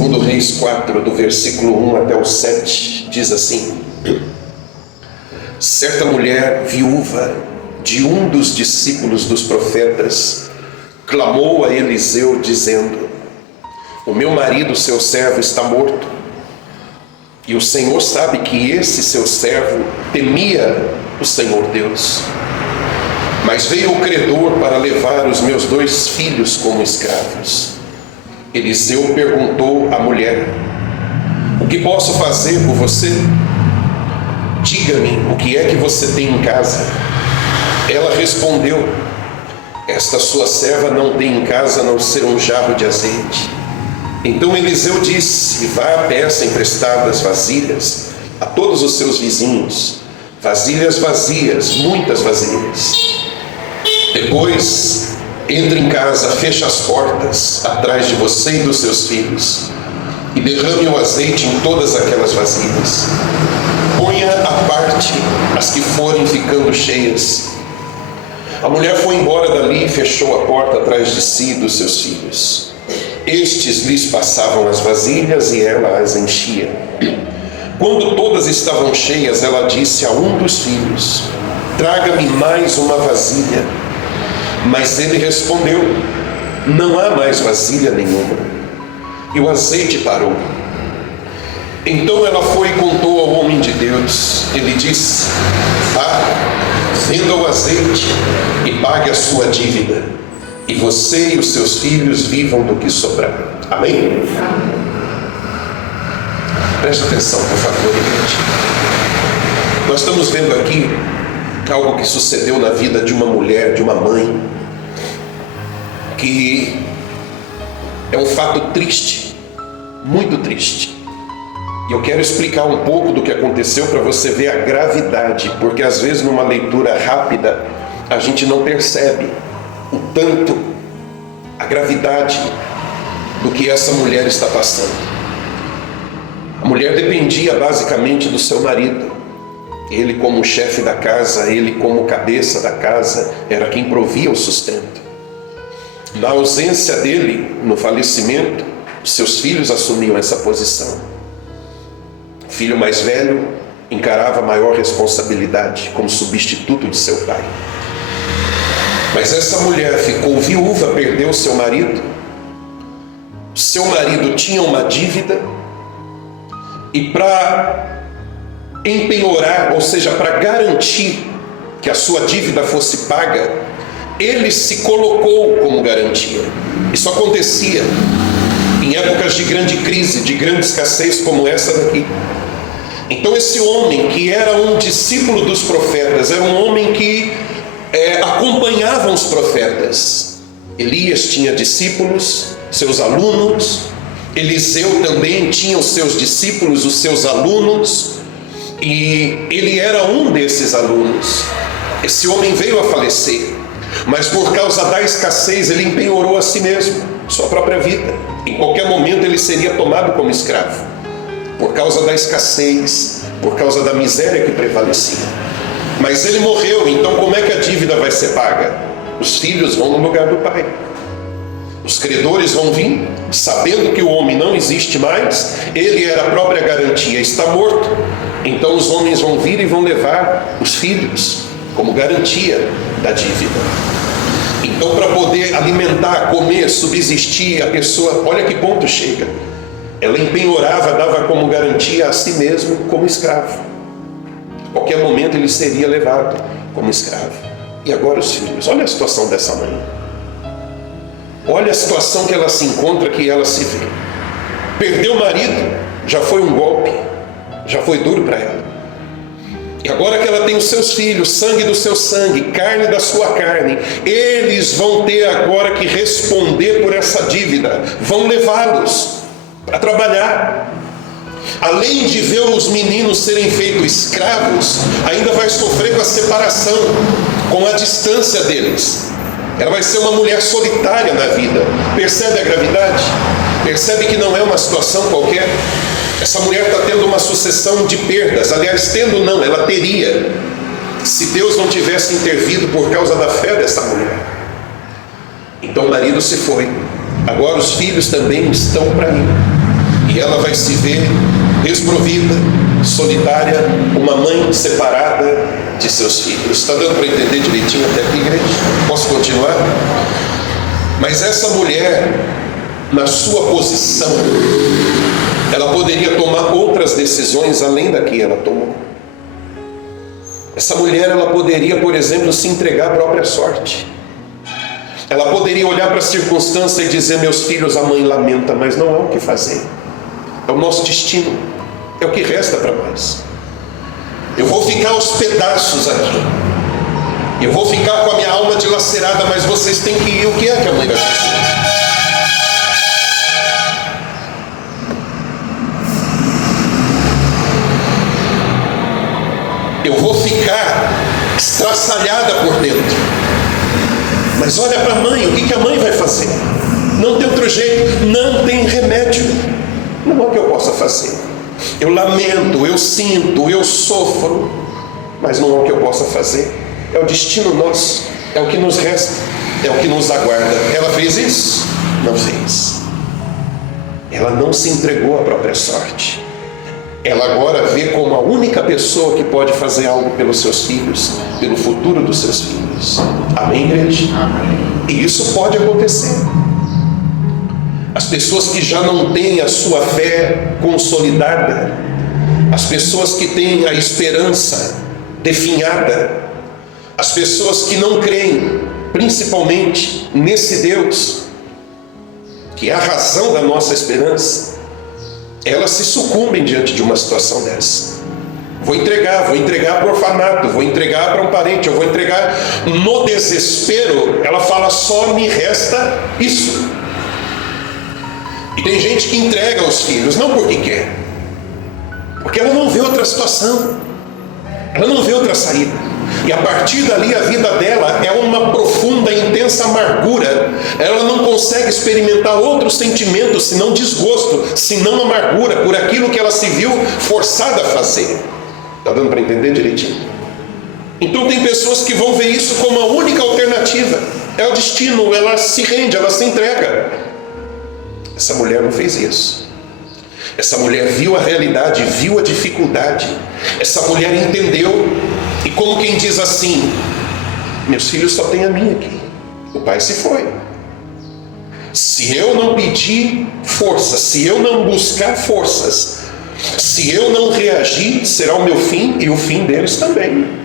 Segundo Reis 4, do versículo 1 até o 7, diz assim: certa mulher viúva de um dos discípulos dos profetas clamou a Eliseu dizendo: o meu marido, seu servo, está morto, e o Senhor sabe que esse seu servo temia o Senhor Deus. Mas veio o credor para levar os meus 2 filhos como escravos. Eliseu perguntou à mulher: o que posso fazer por você? Diga-me o que é que você tem em casa. Ela respondeu: esta sua serva não tem em casa a não ser um jarro de azeite. Então Eliseu disse: vá, peça emprestadas vasilhas a todos os seus vizinhos, vasilhas vazias, muitas vasilhas. Depois entre em casa, feche as portas atrás de você e dos seus filhos e derrame o azeite em todas aquelas vasilhas. Ponha à parte as que forem ficando cheias. A mulher foi embora dali e fechou a porta atrás de si e dos seus filhos. Estes lhes passavam as vasilhas e ela as enchia. Quando todas estavam cheias, ela disse a um dos filhos: traga-me mais uma vasilha. Mas ele respondeu: não há mais vasilha nenhuma. E o azeite parou. Então ela foi e contou ao homem de Deus. Ele disse: venda o azeite e pague a sua dívida, e você e os seus filhos vivam do que sobrar. Amém? Preste atenção, por favor, igreja. Nós estamos vendo aqui algo que sucedeu na vida de uma mulher, de uma mãe, que é um fato triste, muito triste. E eu quero explicar um pouco do que aconteceu para você ver a gravidade, porque às vezes numa leitura rápida a gente não percebe o tanto, a gravidade do que essa mulher está passando. A mulher dependia basicamente do seu marido. Ele como chefe da casa, ele como cabeça da casa, era quem provia o sustento. Na ausência dele, no falecimento, seus filhos assumiam essa posição. O filho mais velho encarava a maior responsabilidade como substituto de seu pai. Mas essa mulher ficou viúva, perdeu seu marido. Seu marido tinha uma dívida, e para empenhorar, ou seja, para garantir que a sua dívida fosse paga, ele se colocou como garantia. Isso acontecia em épocas de grande crise, de grande escassez como essa daqui. Então esse homem, que era um discípulo dos profetas, era um homem que acompanhava os profetas. Elias tinha discípulos, seus alunos. Eliseu também tinha os seus discípulos, os seus alunos. E ele era um desses alunos. Esse homem veio a falecer, mas por causa da escassez ele empenhorou a si mesmo, sua própria vida. Em qualquer momento ele seria tomado como escravo, por causa da escassez, por causa da miséria que prevalecia. Mas ele morreu, então como é que a dívida vai ser paga? Os filhos vão no lugar do pai. Os credores vão vir, sabendo que o homem não existe mais, ele era a própria garantia, está morto. Então os homens vão vir e vão levar os filhos como garantia da dívida. Então, para poder alimentar, comer, subsistir, a pessoa, olha que ponto chega. Ela empenhorava, dava como garantia a si mesmo como escravo. A qualquer momento ele seria levado como escravo. E agora os filhos, olha a situação dessa mãe. Olha a situação que ela se encontra, que ela se vê. Perdeu o marido, já foi um golpe, já foi duro para ela. E agora que ela tem os seus filhos, sangue do seu sangue, carne da sua carne, eles vão ter agora que responder por essa dívida, vão levá-los para trabalhar. Além de ver os meninos serem feitos escravos, ainda vai sofrer com a separação, com a distância deles. Ela vai ser uma mulher solitária na vida. Percebe a gravidade? Percebe que não é uma situação qualquer? Essa mulher está tendo uma sucessão de perdas. Aliás, tendo não, ela teria, se Deus não tivesse intervido por causa da fé dessa mulher. Então o marido se foi. Agora os filhos também estão para ir. E ela vai se ver desprovida, solitária, uma mãe separada de seus filhos. Está dando para entender direitinho até aqui, igreja? Posso continuar? Mas essa mulher, na sua posição, ela poderia tomar outras decisões além da que ela tomou. Essa mulher, ela poderia, por exemplo, se entregar à própria sorte. Ela poderia olhar para a circunstância e dizer: meus filhos, a mãe lamenta, mas não há o que fazer. É o nosso destino, é o que resta para nós. Eu vou ficar aos pedaços aqui, eu vou ficar com a minha alma dilacerada, mas vocês têm que ir. O que é que a mãe vai fazer? Eu vou ficar estraçalhada por dentro, mas olha para a mãe, o que a mãe vai fazer? Não tem outro jeito, não tem remédio, não há o que eu possa fazer. Eu lamento, eu sinto, eu sofro, mas não há o que eu possa fazer. É o destino nosso, é o que nos resta, é o que nos aguarda. Ela fez isso? Não fez. Ela não se entregou à própria sorte. Ela agora vê como a única pessoa que pode fazer algo pelos seus filhos, pelo futuro dos seus filhos. Amém, igreja? Amém. E isso pode acontecer. As pessoas que já não têm a sua fé consolidada, as pessoas que têm a esperança definhada, as pessoas que não creem, principalmente nesse Deus, que é a razão da nossa esperança, elas se sucumbem diante de uma situação dessa. Vou entregar para o orfanato, vou entregar para um parente, eu vou entregar. No desespero, ela fala: só me resta isso. E tem gente que entrega os filhos, não porque quer, porque ela não vê outra situação, ela não vê outra saída. E a partir dali a vida dela é uma profunda, intensa amargura. Ela não consegue experimentar outros sentimentos senão desgosto, senão amargura por aquilo que ela se viu forçada a fazer. Está dando para entender direitinho? Então tem pessoas que vão ver isso como a única alternativa. É o destino, ela se rende, ela se entrega. Essa mulher não fez isso. Essa mulher viu a realidade, viu a dificuldade. Essa mulher entendeu. E como quem diz assim: meus filhos só têm a mim aqui. O pai se foi. Se eu não pedir força, se eu não buscar forças, se eu não reagir, será o meu fim e o fim deles também.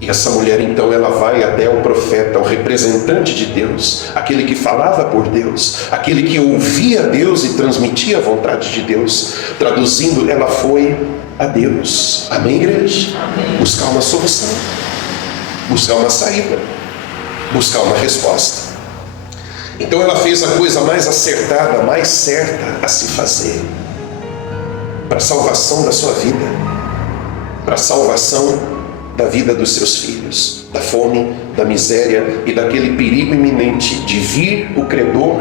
E essa mulher então, ela vai até o profeta, o representante de Deus, aquele que falava por Deus, aquele que ouvia Deus e transmitia a vontade de Deus. Traduzindo, ela foi a Deus. Amém, igreja? Amém. Buscar uma solução, buscar uma saída, buscar uma resposta. Então ela fez a coisa mais acertada, mais certa a se fazer, para a salvação da sua vida, para a salvação da vida dos seus filhos, da fome, da miséria e daquele perigo iminente de vir o credor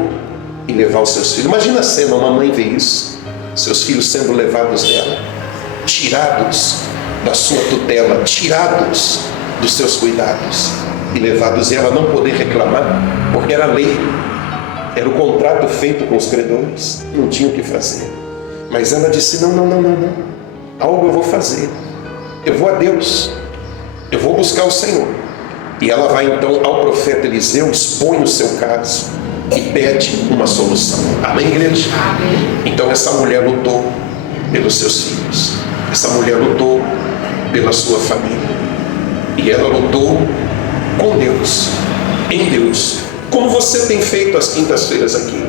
e levar os seus filhos. Imagina a cena, uma mãe vê isso, seus filhos sendo levados dela, tirados da sua tutela, tirados dos seus cuidados e levados, e ela não poder reclamar, porque era lei, era o contrato feito com os credores, não tinha o que fazer. Mas ela disse: não, algo eu vou fazer, eu vou a Deus, eu vou buscar o Senhor. E ela vai então ao profeta Eliseu, expõe o seu caso e pede uma solução. Amém, igreja? Amém. Então essa mulher lutou pelos seus filhos, essa mulher lutou pela sua família, e ela lutou com Deus, em Deus, como você tem feito às quintas-feiras aqui,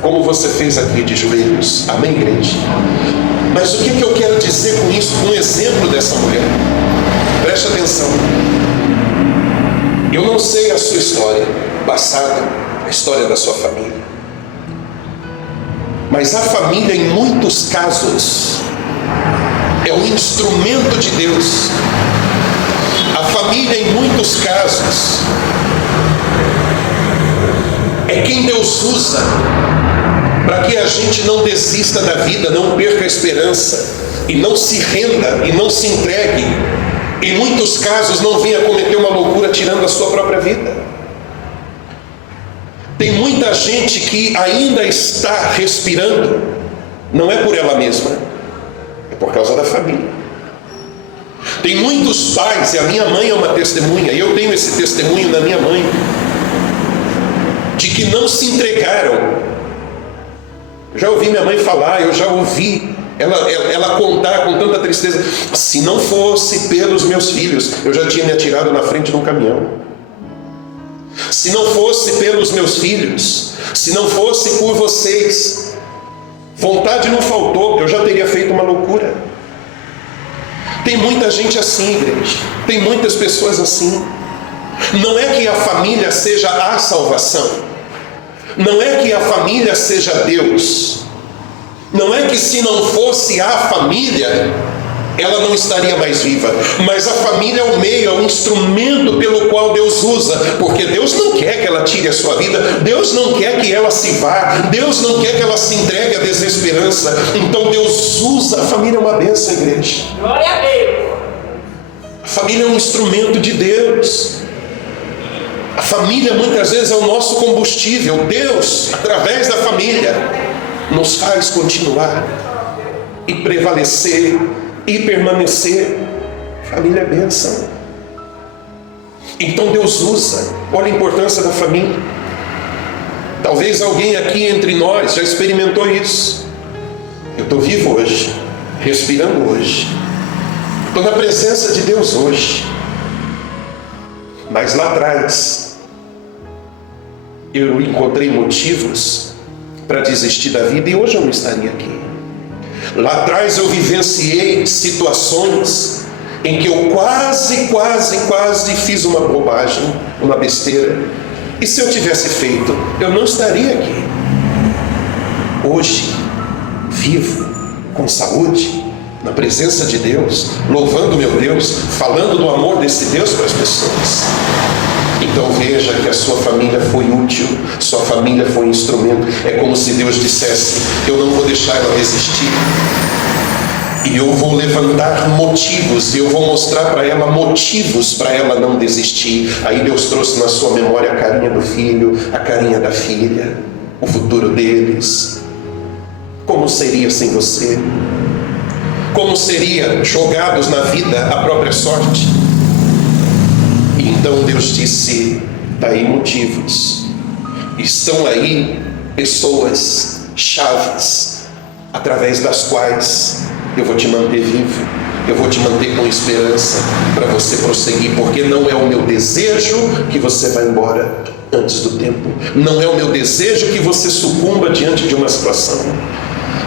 como você fez aqui de joelhos. Amém, igreja? Mas o que eu quero dizer com isso, com um exemplo dessa mulher? Preste atenção. Eu não sei a sua história passada, a história da sua família, mas a família, em muitos casos, é um instrumento de Deus. A família, em muitos casos, é quem Deus usa para que a gente não desista da vida, não perca a esperança, e não se renda, e não se entregue. Em muitos casos não venha cometer uma loucura tirando a sua própria vida. Tem muita gente que ainda está respirando, Não é por ela mesma, é por causa da família. Tem muitos pais, e a minha mãe é uma testemunha, e eu tenho esse testemunho da minha mãe, de que não se entregaram. Já ouvi minha mãe falar, eu já ouvi ela contar com tanta tristeza: se não fosse pelos meus filhos, eu já tinha me atirado na frente de um caminhão. Se não fosse pelos meus filhos, se não fosse por vocês, vontade não faltou, eu já teria feito uma loucura. Tem muita gente assim, igreja. Tem muitas pessoas assim. Não é que a família seja a salvação. Não é que a família seja Deus. Não é que se não fosse a família, ela não estaria mais viva. Mas a família é o meio, é o instrumento pelo qual Deus usa. Porque Deus não quer que ela tire a sua vida. Deus não quer que ela se vá. Deus não quer que ela se entregue à desesperança. Então Deus usa. A família é uma bênção, igreja. Glória a Deus. A família é um instrumento de Deus. A família muitas vezes é o nosso combustível. Deus, através da família, nos faz continuar e prevalecer e permanecer. Família é bênção. Então Deus usa. Olha a importância da família. Talvez alguém aqui entre nós já experimentou isso. Eu estou vivo hoje, respirando hoje, estou na presença de Deus hoje. Mas lá atrás eu encontrei motivos para desistir da vida e hoje eu não estaria aqui. Lá atrás eu vivenciei situações em que eu quase fiz uma bobagem, uma besteira. E se eu tivesse feito, eu não estaria aqui. Hoje, vivo, com saúde, na presença de Deus, louvando meu Deus, falando do amor desse Deus para as pessoas. Então veja que a sua família foi útil, sua família foi um instrumento. É como se Deus dissesse: eu não vou deixar ela desistir. E eu vou levantar motivos, eu vou mostrar para ela motivos para ela não desistir. Aí Deus trouxe na sua memória a carinha do filho, a carinha da filha, o futuro deles. Como seria sem você? Como seria jogados na vida a própria sorte? E então Deus disse: está aí motivos, estão aí pessoas chaves, através das quais eu vou te manter vivo, eu vou te manter com esperança para você prosseguir, porque não é o meu desejo que você vá embora antes do tempo, não é o meu desejo que você sucumba diante de uma situação.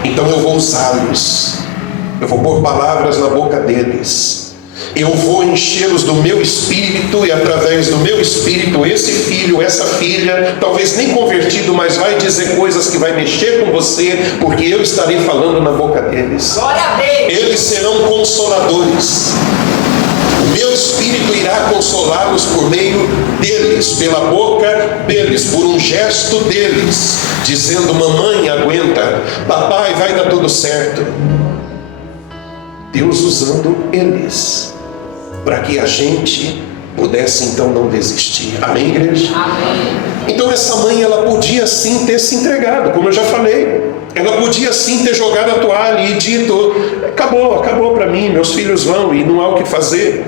Então eu vou usá-los, eu vou pôr palavras na boca deles, eu vou enchê-los do meu espírito, e através do meu espírito, esse filho, essa filha, talvez nem convertido, mas vai dizer coisas que vai mexer com você, porque eu estarei falando na boca deles. Glória a Deus. Eles serão consoladores. O meu espírito irá consolá-los por meio deles, pela boca deles, por um gesto deles, dizendo: mamãe, aguenta, papai, vai dar tudo certo. Deus usando eles, para que a gente pudesse então não desistir. Amém, igreja? Amém. Então essa mãe, ela podia sim ter se entregado, como eu já falei. Ela podia sim ter jogado a toalha e dito: acabou para mim, meus filhos vão e não há o que fazer.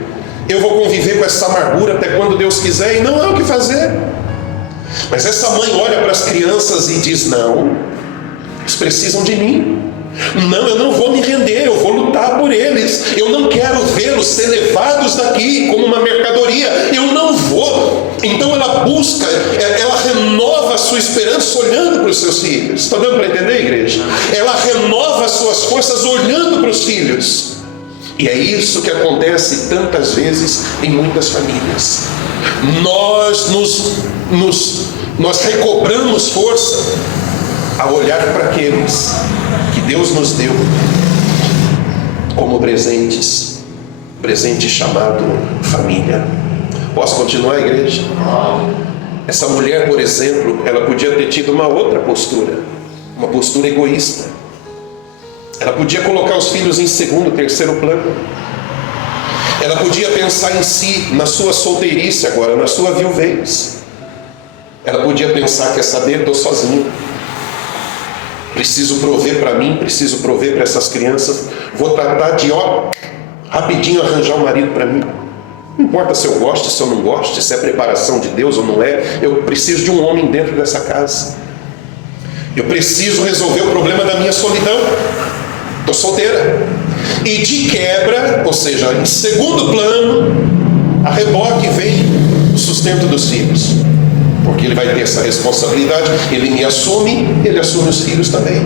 Eu vou conviver com essa amargura até quando Deus quiser e não há o que fazer. Mas essa mãe olha para as crianças e diz: não, eles precisam de mim. Não, eu não vou me render, eu vou lutar por eles. Eu não quero vê-los ser levados daqui como uma mercadoria. Eu não vou. Então ela busca, ela renova a sua esperança olhando para os seus filhos. Está dando para entender, igreja? Ela renova as suas forças olhando para os filhos. E é isso que acontece tantas vezes em muitas famílias. Nós recobramos força a olhar para aqueles que Deus nos deu como presentes, presente chamado família. Posso continuar, igreja? Essa mulher, por exemplo, ela podia ter tido uma outra postura, uma postura egoísta. Ela podia colocar os filhos em segundo, terceiro plano. Ela podia pensar em si, na sua solteirice agora, na sua viuvez. Ela podia pensar: quer saber, estou sozinho. preciso prover para mim, preciso prover para essas crianças, vou tratar de, rapidinho arranjar um marido para mim. Não importa se eu gosto, se eu não gosto, se é preparação de Deus ou não é, eu preciso de um homem dentro dessa casa. Eu preciso resolver o problema da minha solidão. Estou solteira. E de quebra, ou seja, em segundo plano, a reboque vem o sustento dos filhos. Porque ele vai ter essa responsabilidade, ele me assume, ele assume os filhos também.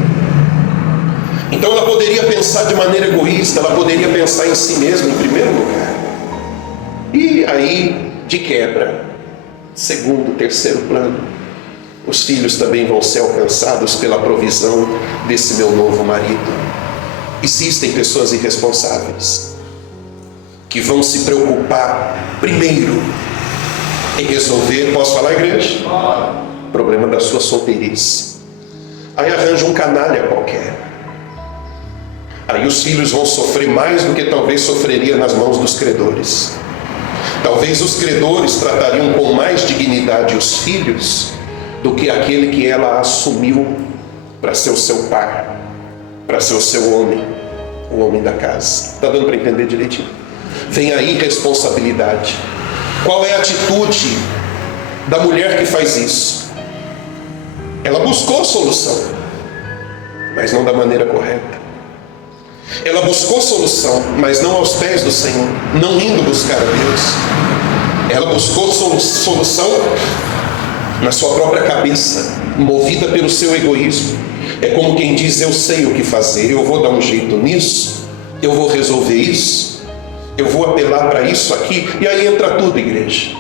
Então ela poderia pensar de maneira egoísta, ela poderia pensar em si mesma em primeiro lugar. E aí, de quebra, segundo, terceiro plano, os filhos também vão ser alcançados pela provisão desse meu novo marido. Existem pessoas irresponsáveis que vão se preocupar primeiro em resolver, posso falar, igreja? O problema da sua solteirice. Aí arranja um canalha qualquer. Aí os filhos vão sofrer mais do que talvez sofreria nas mãos dos credores. Talvez os credores tratariam com mais dignidade os filhos do que aquele que ela assumiu para ser o seu par, para ser o seu homem, o homem da casa. Está dando para entender direitinho? Vem aí responsabilidade. Qual é a atitude da mulher que faz isso? Ela buscou solução, mas não da maneira correta. Ela buscou solução, mas não aos pés do Senhor, não indo buscar a Deus. Ela buscou solução na sua própria cabeça, movida pelo seu egoísmo. É como quem diz: eu sei o que fazer, eu vou dar um jeito nisso, eu vou resolver isso, eu vou apelar para isso aqui. E aí entra tudo, igreja.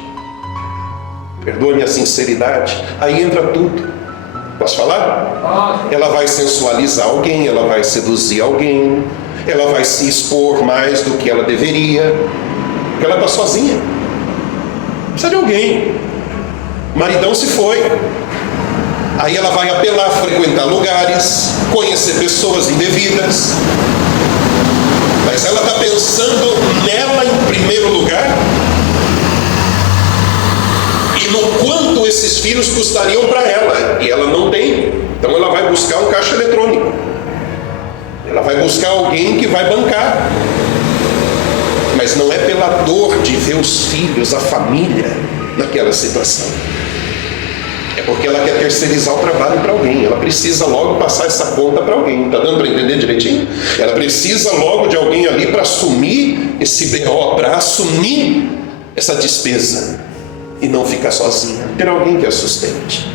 Perdoe-me a sinceridade, aí entra tudo. Posso falar? Ela vai sensualizar alguém, ela vai seduzir alguém, ela vai se expor mais do que ela deveria, porque ela está sozinha, precisa de alguém. O maridão se foi, aí ela vai apelar, frequentar lugares, conhecer pessoas indevidas, mas ela está pensando nela em primeiro lugar e no quanto esses filhos custariam para ela, e ela não tem. Então ela vai buscar um caixa eletrônico, ela vai buscar alguém que vai bancar, mas não é pela dor de ver os filhos, a família naquela situação, é porque ela quer terceirizar o trabalho para alguém. Ela precisa logo passar essa conta para alguém. Está dando para entender direitinho? Ela precisa logo de alguém ali para assumir esse BO, para assumir essa despesa e não ficar sozinha, ter alguém que a sustente.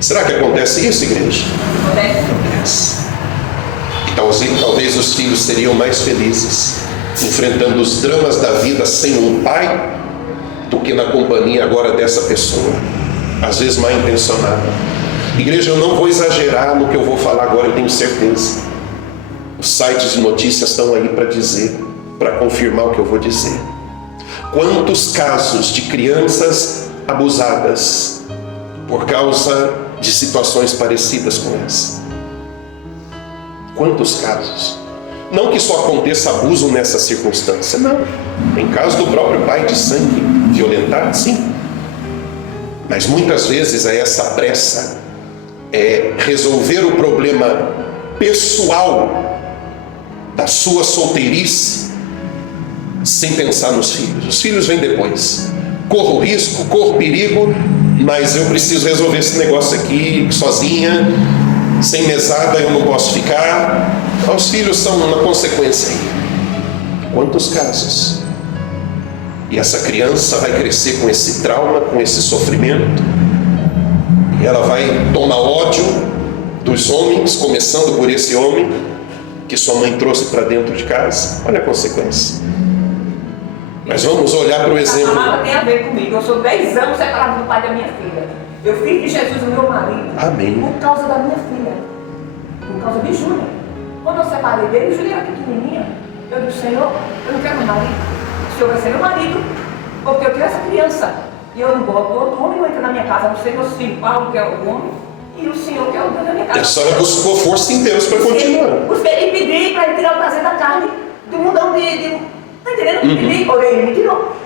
Será que acontece isso, igreja? Acontece. E talvez os filhos seriam mais felizes enfrentando os dramas da vida sem um pai do que na companhia agora dessa pessoa, às vezes mal intencionada. Igreja, eu não vou exagerar no que eu vou falar agora, eu tenho certeza. Os sites de notícias estão aí para dizer, para confirmar o que eu vou dizer. Quantos casos de crianças abusadas por causa de situações parecidas com essa? Quantos casos? Não que só aconteça abuso nessa circunstância, não. Tem caso do próprio pai de sangue violentado, sim. Mas muitas vezes é essa pressa, é resolver o problema pessoal da sua solteirice, sem pensar nos filhos. Os filhos vêm depois. Corro risco, corro perigo, mas eu preciso resolver esse negócio aqui sozinha, sem mesada eu não posso ficar. Os filhos são uma consequência aí. Quantos casos? E essa criança vai crescer com esse trauma, com esse sofrimento, e ela vai tomar ódio dos homens, começando por esse homem que sua mãe trouxe para dentro de casa. Olha a consequência. Mas vamos olhar para o exemplo. Nada tem a ver comigo. Eu sou 10 anos separado do pai da minha filha. Eu fiz de Jesus o meu marido. Amém. Por causa da minha filha. Por causa de Júlia. Quando eu separei dele, Júlia era pequenininha. Eu disse: Senhor, eu não quero mais marido. O Senhor vai ser meu marido, porque eu tenho essa criança. E eu não boto outro homem, não entra na minha casa. Não sei meus filhos, Paulo que é o homem, e o Senhor que é o dono da minha casa. A senhora buscou força em Deus para continuar. Busquei e pedi para ele tirar o prazer da carne, do mundão de tá entendendo? Pedi, olha, ele me tirou.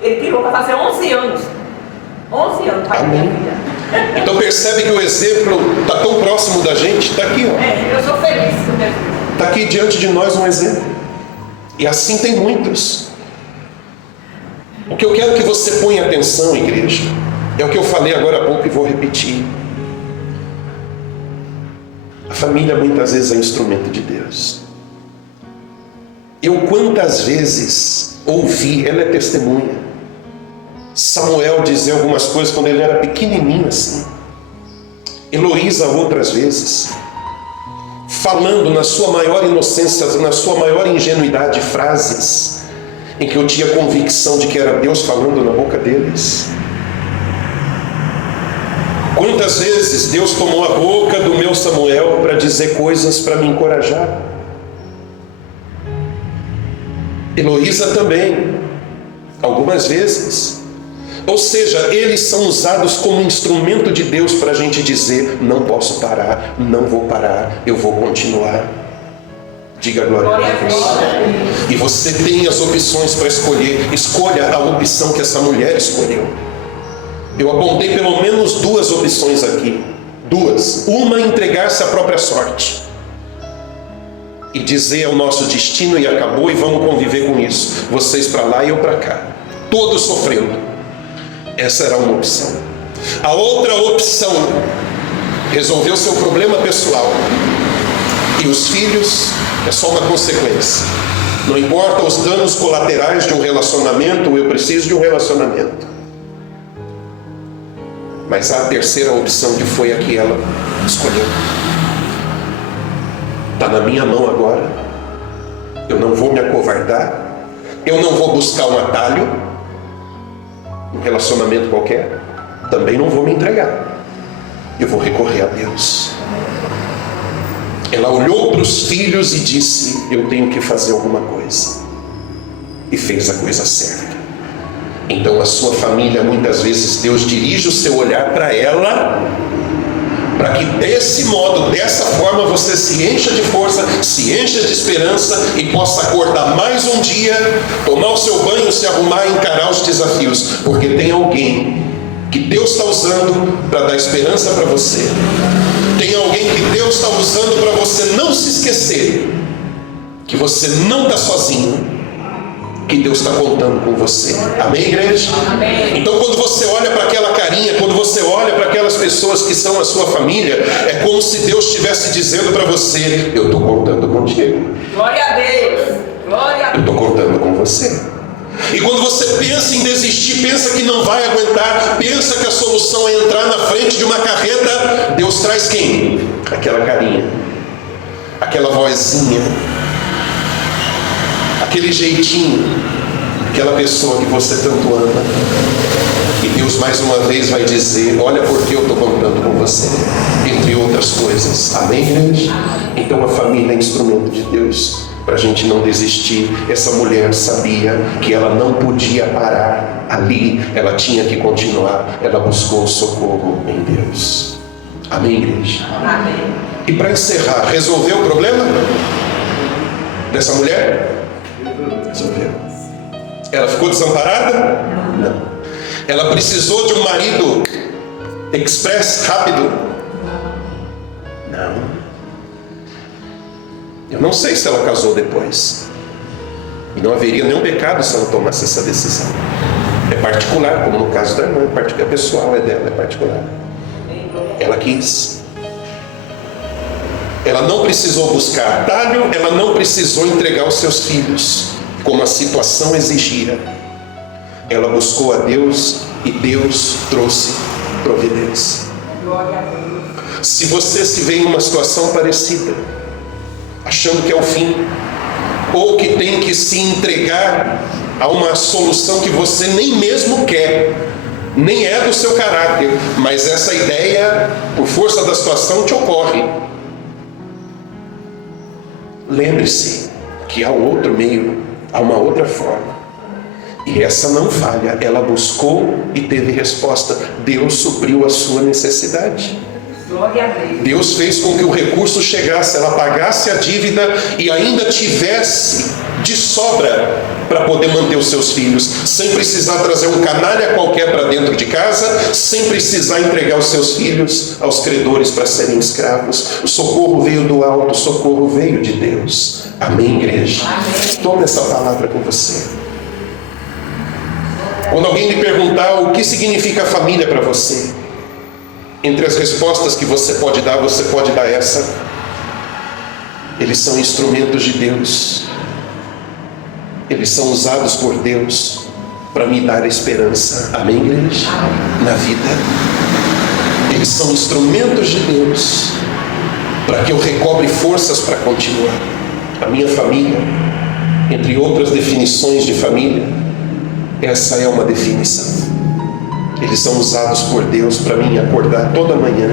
Ele tirou para fazer 11 anos. 11 anos, pai da minha filha. Então percebe que o exemplo está tão próximo da gente, está aqui, ó. Eu sou feliz com Deus. Está aqui diante de nós um exemplo. E assim tem muitos. O que eu quero que você ponha atenção, igreja, é o que eu falei agora há pouco e vou repetir. A família muitas vezes é instrumento de Deus. Eu quantas vezes ouvi, ela é testemunha, Samuel dizer algumas coisas quando ele era pequenininho assim. Heloísa outras vezes, falando na sua maior inocência, na sua maior ingenuidade, frases em que eu tinha convicção de que era Deus falando na boca deles. Quantas vezes Deus tomou a boca do meu Samuel para dizer coisas para me encorajar. Heloísa também, algumas vezes. Ou seja, eles são usados como instrumento de Deus para a gente dizer: não posso parar, não vou parar, eu vou continuar. Diga glória a Deus. E você tem as opções para escolher. Escolha a opção que essa mulher escolheu. Eu apontei pelo menos duas opções aqui. Duas. Uma, entregar-se à própria sorte e dizer: é o nosso destino e acabou, e vamos conviver com isso. Vocês para lá e eu para cá, todos sofrendo. Essa era uma opção. A outra opção, resolver o seu problema pessoal, e os filhos é só uma consequência. Não importa os danos colaterais de um relacionamento, eu preciso de um relacionamento. Mas a terceira opção, que foi a que ela escolheu, está na minha mão agora. Eu não vou me acovardar, eu não vou buscar um atalho, um relacionamento qualquer, também não vou me entregar, eu vou recorrer a Deus. Ela olhou para os filhos e disse: eu tenho que fazer alguma coisa, e fez a coisa certa. Então a sua família, muitas vezes Deus dirige o seu olhar para ela, para que desse modo, dessa forma, você se encha de força, se encha de esperança e possa acordar mais um dia, tomar o seu banho, se arrumar e encarar os desafios, porque tem alguém que Deus está usando para dar esperança para você. Tem alguém que Deus está usando para você não se esquecer que você não está sozinho, que Deus está contando com você. Amém, igreja? Amém. Então, quando você olha para aquela carinha, quando você olha para aquelas pessoas que são a sua família, é como se Deus estivesse dizendo para você: eu estou contando contigo. Glória a Deus. Glória a Eu Deus. estou contando com você. E quando você pensa em desistir, pensa que não vai aguentar, pensa que a solução é entrar na frente de uma carreta, Deus traz quem? Aquela carinha, aquela vozinha, aquele jeitinho, aquela pessoa que você tanto ama. E Deus mais uma vez vai dizer: olha porque eu estou contando com você, entre outras coisas. Amém, igreja? Então a família é instrumento de Deus para a gente não desistir. Essa mulher sabia que ela não podia parar ali, ela tinha que continuar. Ela buscou socorro em Deus. Amém, igreja? Amém. E para encerrar, resolveu o problema dessa mulher? Resolveu. Ela ficou desamparada? Não. Ela precisou de um marido express, rápido? Não. Eu não sei se ela casou depois. E não haveria nenhum pecado se ela tomasse essa decisão. É particular, como no caso da irmã, é pessoal, é dela, é particular. Ela quis. Ela não precisou buscar atalho, ela não precisou entregar os seus filhos, como a situação exigia. Ela buscou a Deus e Deus trouxe providência. Glória a Deus. Se você se vê em uma situação parecida, achando que é o fim, ou que tem que se entregar a uma solução que você nem mesmo quer, nem é do seu caráter, mas essa ideia, por força da situação, te ocorre, lembre-se que há outro meio, há uma outra forma. E essa não falha. Ela buscou e teve resposta. Deus supriu a sua necessidade. Glória a Deus. Deus fez com que o recurso chegasse, ela pagasse a dívida e ainda tivesse de sobra para poder manter os seus filhos, sem precisar trazer um canalha qualquer para dentro de casa, sem precisar entregar os seus filhos aos credores para serem escravos. O socorro veio do alto, o socorro veio de Deus. Amém, igreja? Amém. Tome essa palavra com você. Quando alguém lhe perguntar o que significa família para você, entre as respostas que você pode dar essa: eles são instrumentos de Deus, eles são usados por Deus para me dar esperança. Amém, igreja? Na vida, eles são instrumentos de Deus para que eu recobre forças para continuar. A minha família, entre outras definições de família, essa é uma definição. Eles são usados por Deus para mim acordar toda manhã.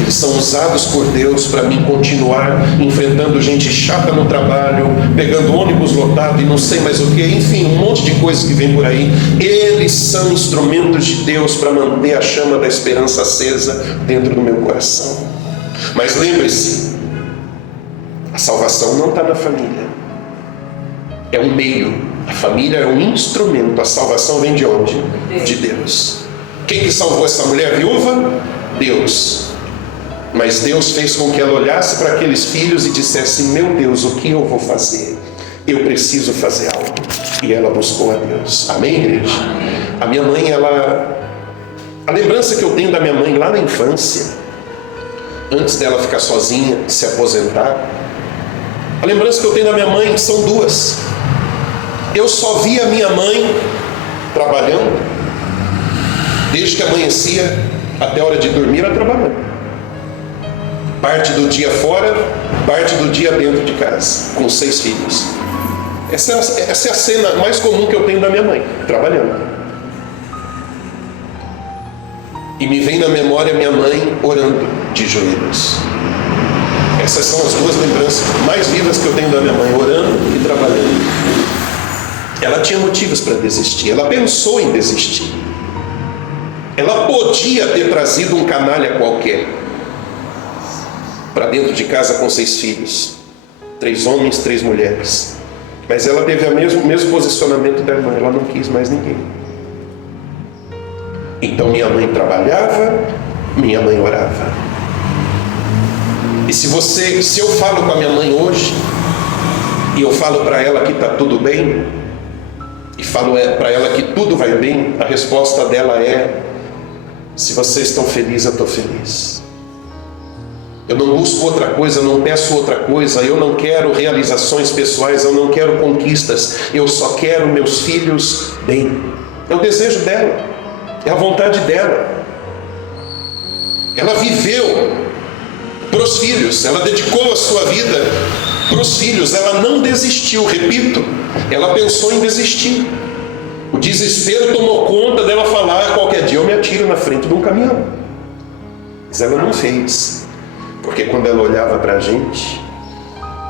Eles são usados por Deus para mim continuar enfrentando gente chata no trabalho, pegando ônibus lotado e não sei mais o que, enfim, um monte de coisas que vem por aí. Eles são instrumentos de Deus para manter a chama da esperança acesa dentro do meu coração. Mas lembre-se, a salvação não está na família. É um meio. A família é um instrumento. A salvação vem de onde? De Deus. Quem que salvou essa mulher viúva? Deus. Mas Deus fez com que ela olhasse para aqueles filhos e dissesse: meu Deus, o que eu vou fazer? Eu preciso fazer algo. E ela buscou a Deus. Amém, igreja? A minha mãe, a lembrança que eu tenho da minha mãe lá na infância, antes dela ficar sozinha, se aposentar, a lembrança que eu tenho da minha mãe são duas. Eu só vi a minha mãe trabalhando, desde que amanhecia até a hora de dormir, ela trabalhando. Parte do dia fora, parte do dia dentro de casa, com 6 filhos. Essa é a cena mais comum que eu tenho da minha mãe, trabalhando. E me vem na memória minha mãe orando de joelhos. Essas são as duas lembranças mais vivas que eu tenho da minha mãe, orando e trabalhando. Ela tinha motivos para desistir, ela pensou em desistir. Ela podia ter trazido um canalha qualquer para dentro de casa com 6 filhos, 3 homens, 3 mulheres. Mas ela teve o mesmo posicionamento da irmã, ela não quis mais ninguém. Então minha mãe trabalhava, minha mãe orava. E se eu falo com a minha mãe hoje, e eu falo para ela que está tudo bem, e falo para ela que tudo vai bem, a resposta dela é: se vocês estão felizes, eu estou feliz. Eu não busco outra coisa, eu não peço outra coisa, eu não quero realizações pessoais, eu não quero conquistas, eu só quero meus filhos bem. É o desejo dela, é a vontade dela. Ela viveu para os filhos, ela dedicou a sua vida para os filhos, ela não desistiu, repito, ela pensou em desistir. O desespero tomou conta dela falar: qualquer dia eu me atiro na frente de um caminhão. Mas ela não fez. Porque quando ela olhava para a gente,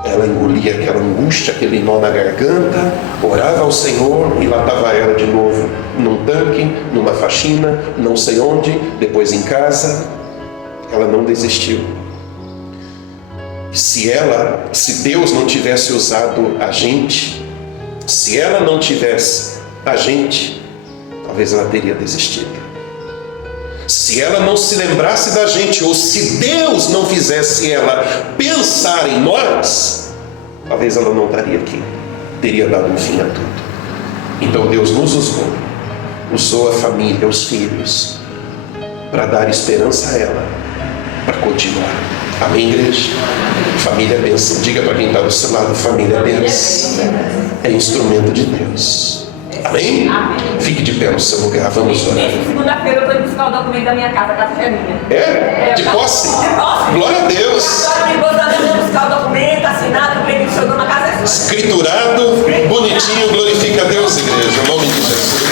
ela engolia aquela angústia, aquele nó na garganta, orava ao Senhor e lá estava ela de novo, num tanque, numa faxina, não sei onde, depois em casa. Ela não desistiu. Se Deus não tivesse usado a gente, se ela não tivesse a gente, talvez ela teria desistido. Se ela não se lembrasse da gente, ou se Deus não fizesse ela pensar em nós, talvez ela não estaria aqui, teria dado um fim a tudo. Então Deus nos usou a família, os filhos, para dar esperança a ela, para continuar. Amém, igreja? Família é bênção. Diga para quem está do seu lado: família é bênção, é instrumento de Deus. Amém? Amém? Fique de pé no seu lugar, vamos orar. Segunda-feira eu estou indo buscar o documento da minha casa, a casa já é minha. É? De posse? De posse. Glória a Deus. Agora minha esposa está indo buscar o documento, assinado, o prêmio do seu nome na casa é sua. Escriturado, bonitinho, glorifica a Deus, igreja, em nome de Jesus.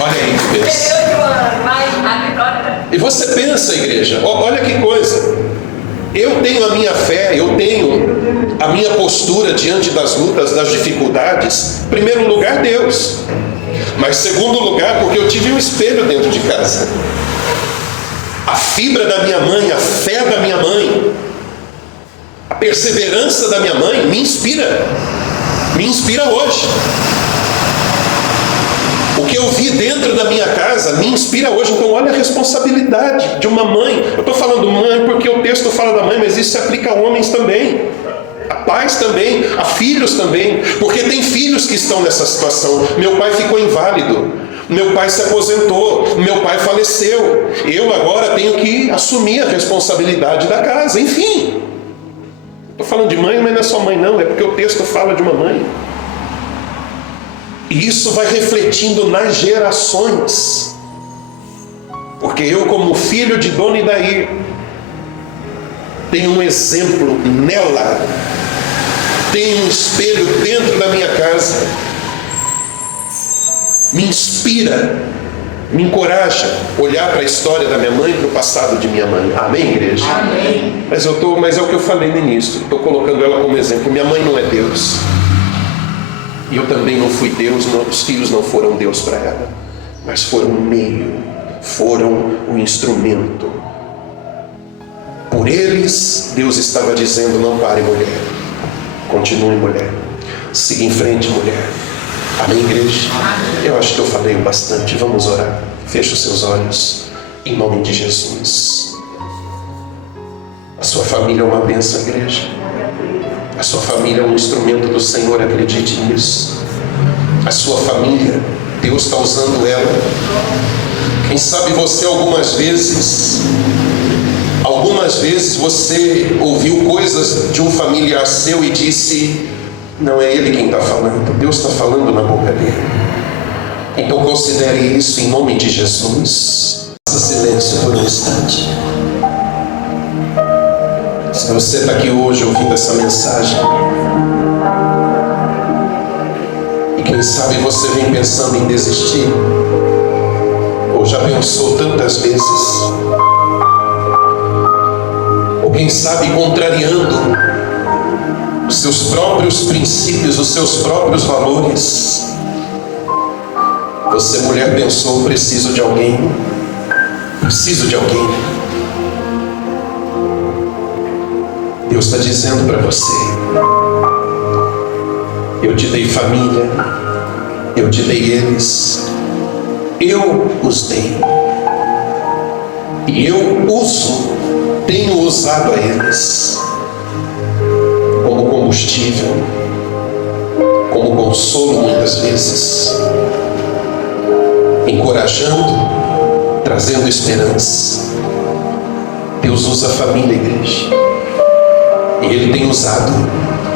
Olha aí que bênção. E você pensa, igreja, olha que coisa. Eu tenho a minha fé, eu tenho a minha postura diante das lutas, das dificuldades. Em primeiro lugar, Deus. Mas segundo lugar, porque eu tive um espelho dentro de casa. A fibra da minha mãe, a fé da minha mãe, a perseverança da minha mãe me inspira hoje. O que eu vi dentro da minha casa me inspira hoje. Então olha a responsabilidade de uma mãe. Eu estou falando mãe porque o texto fala da mãe, mas isso se aplica a homens também, a pais também, a filhos também, porque tem filhos que estão nessa situação. Meu pai ficou inválido, meu pai se aposentou, meu pai faleceu, eu agora tenho que assumir a responsabilidade da casa. Enfim, estou falando de mãe, mas não é só mãe não, é porque o texto fala de uma mãe. E isso vai refletindo nas gerações. Porque eu, como filho de Dona Idair, tenho um exemplo nela, tenho um espelho dentro da minha casa, me inspira, me encoraja olhar para a história da minha mãe e para o passado de minha mãe. Amém, igreja? Amém. Mas é o que eu falei no início, estou colocando ela como exemplo. Minha mãe não é Deus, e eu também não fui Deus. Os filhos não foram Deus para ela, mas foram o meio, foram o instrumento. Por eles, Deus estava dizendo: não pare, mulher, continue, mulher, siga em frente, mulher. Amém, igreja? Eu acho que eu falei bastante. Vamos orar. Feche os seus olhos, em nome de Jesus. A sua família é uma bênção, igreja. A sua família é um instrumento do Senhor, acredite nisso. A sua família, Deus está usando ela. Quem sabe você algumas vezes você ouviu coisas de um familiar seu e disse: não é ele quem está falando, Deus está falando na boca dele. Então considere isso em nome de Jesus. Faça silêncio por um instante. Se você está aqui hoje ouvindo essa mensagem, e quem sabe você vem pensando em desistir, ou já pensou tantas vezes, ou quem sabe contrariando os seus próprios princípios, os seus próprios valores. Você, mulher, pensou: preciso de alguém, preciso de alguém. Deus está dizendo para você: eu te dei família, eu te dei eles, eu os dei, e eu tenho usado a eles como combustível, como consolo, muitas vezes, encorajando, trazendo esperança. Deus usa a família, igreja, e Ele tem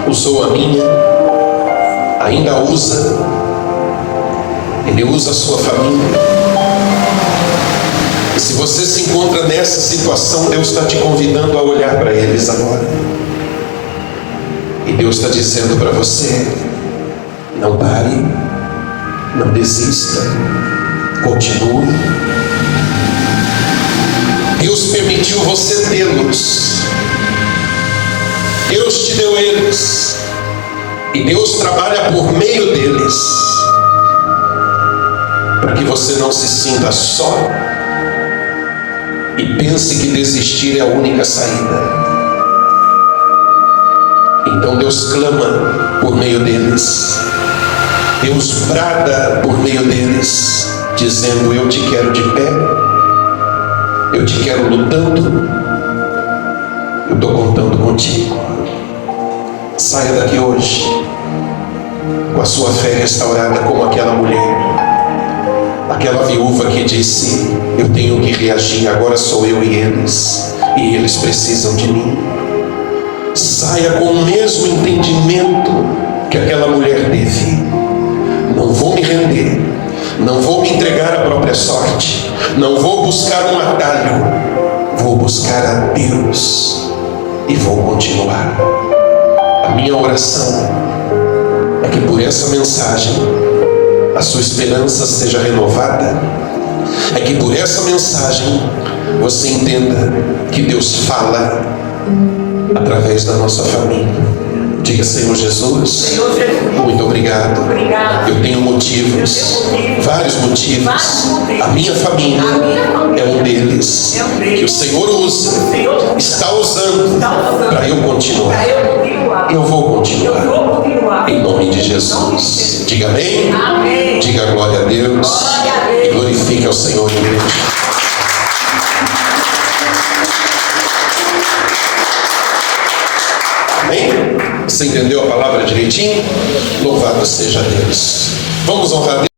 usou a minha, ainda usa. Ele usa a sua família. E se você se encontra nessa situação, Deus está te convidando a olhar para eles agora. E Deus está dizendo para você: não pare, não desista, continue. Deus permitiu você tê-los, Deus te deu eles, e Deus trabalha por meio deles, para que você não se sinta só e pense que desistir é a única saída. Então Deus clama por meio deles, Deus brada por meio deles, dizendo: eu te quero de pé, eu te quero lutando, eu estou contando contigo. Saia daqui hoje com a sua fé restaurada, como aquela mulher, aquela viúva que disse: eu tenho que reagir, agora sou eu e eles precisam de mim. Saia com o mesmo entendimento que aquela mulher teve: não vou me render, não vou me entregar à própria sorte, não vou buscar um atalho, vou buscar a Deus e vou continuar. A minha oração é que por essa mensagem a sua esperança seja renovada, é que por essa mensagem você entenda que Deus fala através da nossa família, Diga, Senhor Jesus, Senhor Jesus, muito obrigado. obrigado. Eu tenho motivos, vários motivos. A minha família é um deles. Que o Senhor usa, está usando para eu continuar. Para eu continuar. Eu vou Eu continuar. vou continuar. Em nome de Jesus. Diga amém. Amém. Diga glória a Deus. Glória a Deus. E glorifique ao Senhor, igreja. Amém? Você entendeu a palavra direitinho? Louvado seja Deus. Vamos honrar Deus.